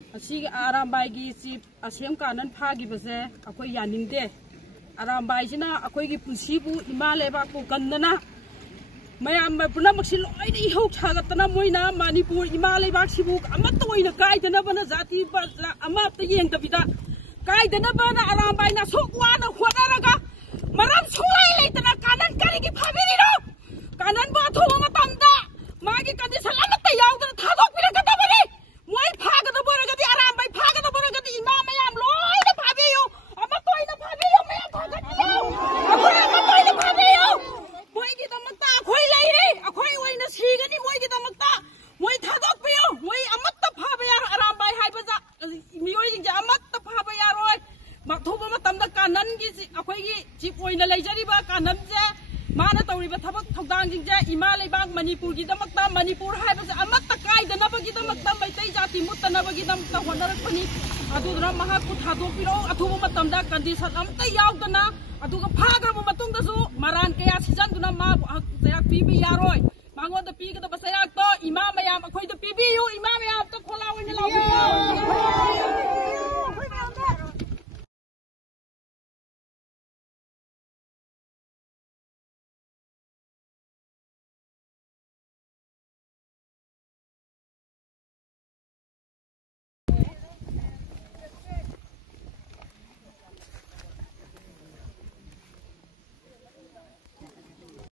आरामबाई की चीफ असेम कानन फागिबसे अखोई यानिंगदे आरामबाईसिना अखोई पुंसीबु इमा लेबाकु गन्नना मयाम पुनमक्सि लोइनि इहौ छागतना मोइना मणिपुर इमा लेबाकसिबु अमत्त ओइना काइदनबना जाति अमत्त येंगदबिदा काइदनबना आरामबाईना सोकवाना होनारगा मरम सोइ लेतना कानन करिगि फाबिरिनो कानन बाथो मतमदा मागी कंडीशन अमत्त यावदना थादोकबिरगदबनि मोइ फागदबरगदि आरामबाई फागदबरगदि इमा मयाम लोइना फाबियो अमत्त ओइना फाबियो मयाम फागदबियो अखोइ अमत्त ओइना फाबियो मोइगी दमक्ता अखोइ लैरे अखोइ ओइना सिगनि मोइगी दमक्ता मोइ थादोकबियो मोइ अमत्त फाबा यार आरामबाई हाइबजा मियोइजिंजा अमत्त फाबा यारोय मथोबा मतमदा काननगी अखोइगी चिप ओइना लैजरिबा काननजे माना तौरिबा थबक थौदांजिंजे इमा लेबाक मणिपुरगी दमक्ता मणिपुर हाइबजा अमत्त काइदनबगी दमक्ता मैतै जाति मुत्तनबगी दमक्ता होनरकपनि अदुदना महाकु थादोकबिरो अथुबा मतमदा कंडीशन अमत्त यावदना अदुगा फाग्रबा मतुंगदसु मरान कया सिजनदुना मा जयाक पीबि यारोय मांगोदा पीगदबा जयाक तो इमा मयाम अखोइदा पीबियु इमा मयाम तो खोला ओइना लाबियो